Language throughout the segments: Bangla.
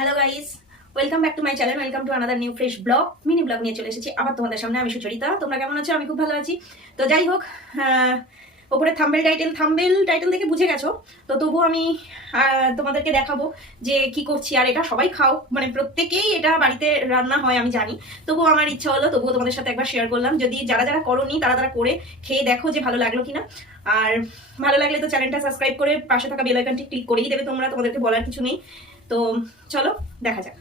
Hello guys, welcome back to my channel. Welcome to another new fresh blog. Mini blog নিয়ে চলে এসেছি আবার তোমাদের সামনে। আমি সুচরিতা, তোমরা কেমন আছো? আমি খুব ভালো আছি। তো যাই হোক, ওপরে থাম্বেল টাইটেল দেখে বুঝে গেছো। তো তবুও আমি তোমাদেরকে দেখাবো যে কি করছি। আর এটা সবাই খাও, মানে প্রত্যেকেই এটা বাড়িতে রান্না হয় আমি জানি, তবুও আমার ইচ্ছা হলো তবুও তোমাদের সাথে একবার শেয়ার করলাম। যদি যারা যারা করোনি তারা করে খেয়ে দেখো যে ভালো লাগলো কিনা। আর ভালো লাগলে তো চ্যানেলটা সাবস্ক্রাইব করে পাশে থাকা বেল আইকনটি ক্লিক করেই দেবে তোমরা, তোমাদেরকে বলার কিছু নেই। তো চলো দেখা যাক।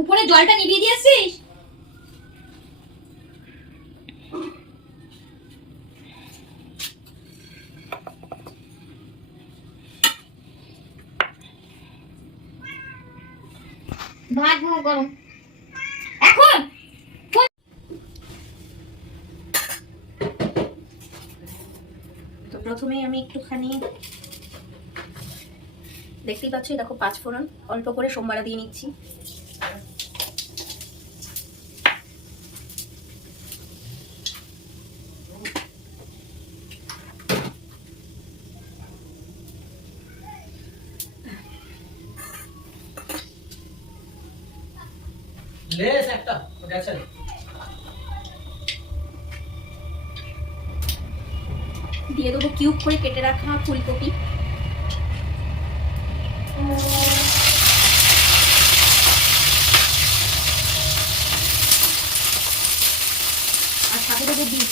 উপরে জলটা নিভিয়ে দিয়েছিস? ভাত গরম এখন। তো প্রথমেই আমি একটুখানি, দেখতেই পাচ্ছি দেখো, 5 ফোড়ন অল্প করে সোমবারা দিয়ে নিচ্ছি। দিয়ে দেবো কিউব করে কেটে রাখা ফুলকপি। আর সাথে দেবো বিট।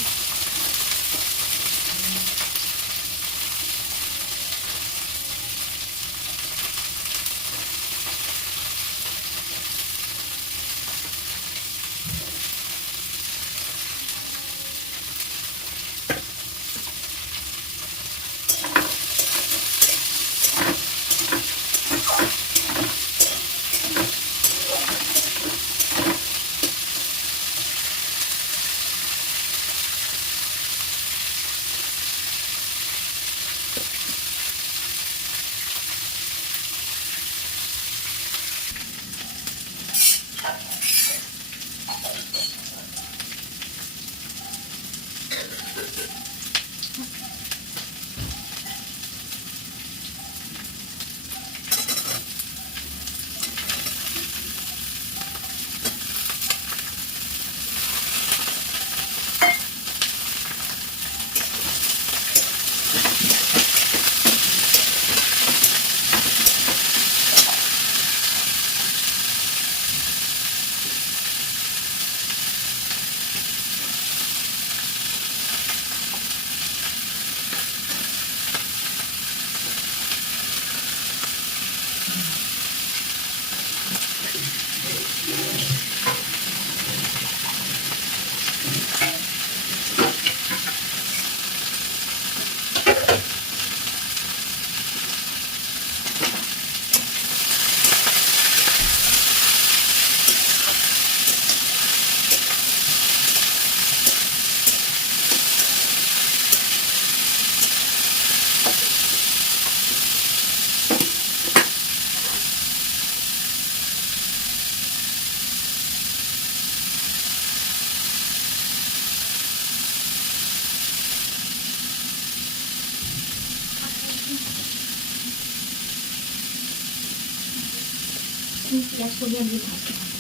গ্যাস করে দিয়ে ভাজতে হবে।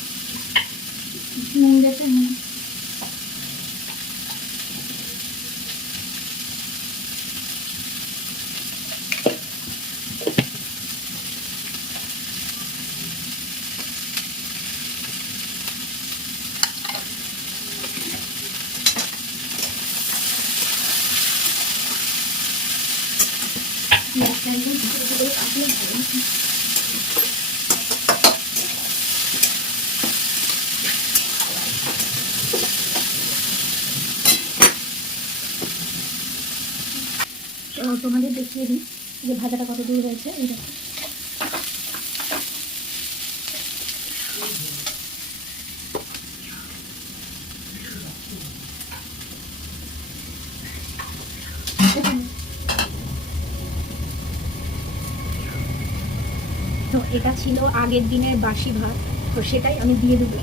নুন দিতে হবে। গ্যাসটা একদম ছোটো ছোটো করে কাটলে ভালো। তোমাদের দেখিয়ে দিই যে ভাজাটা কত দূর হয়েছে। এই দেখো, তো এটা ছিল আগের দিনের বাসি ভাত, তো সেটাই আমি দিয়ে দেবো।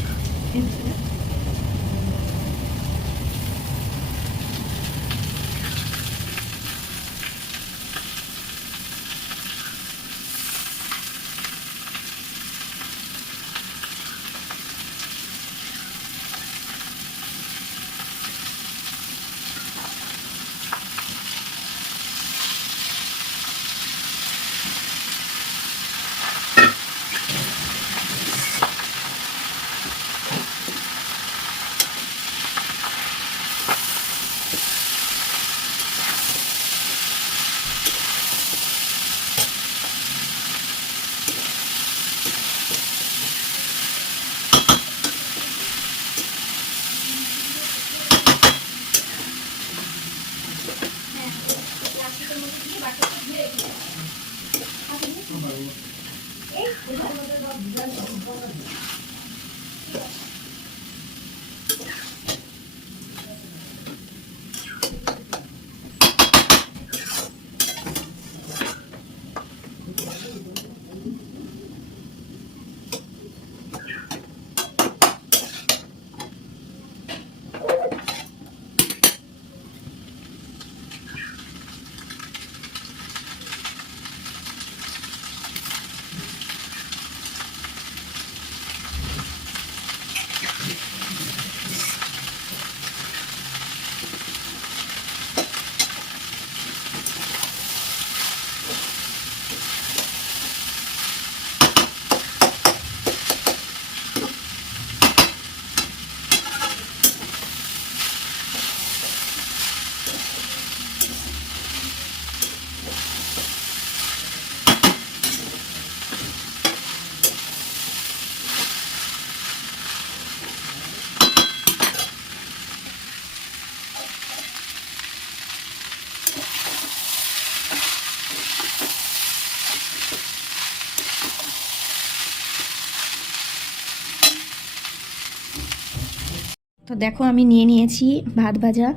তো দেখো আমি নিয়ে নিয়েছি ভাত ভাজা,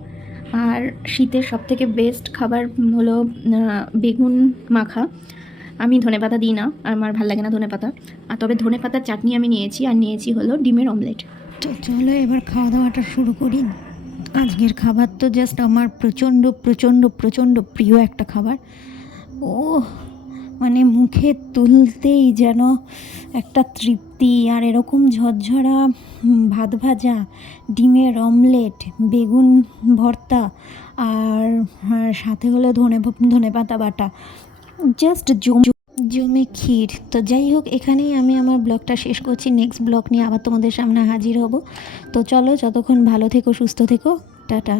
আর শীতের সবথেকে বেস্ট খাবার হলো বেগুন মাখা। আমি ধনেপাতা দিই না, আমার ভালো লাগে না ধনেপাতা, আর তবে ধনেপাতার চাটনি আমি নিয়েছি, আর নিয়েছি হলো ডিমের অমলেট। তো চলো এবার খাওয়া দাওয়াটা শুরু করি। আজকের খাবার তো জাস্ট আমার প্রচণ্ড প্রচণ্ড প্রচণ্ড প্রিয় একটা খাবার। ও মানে মুখে তুলতেই যেন একটা তৃপ্তি, আর এরকম ঝরঝরা ভাত ভাজা, ডিমের অমলেট, বেগুন ভর্তা, আর সাথে হলো ধনেপাতা বাটা, জাস্ট জমে ক্ষীর। তো যাই হোক, এখানেই আমি আমার ব্লগটা শেষ করছি। নেক্সট ব্লগ নিয়ে আবার তোমাদের সামনে হাজির হব। তো চলো, যতক্ষণ ভালো থেকো, সুস্থ থেকো, টাটা।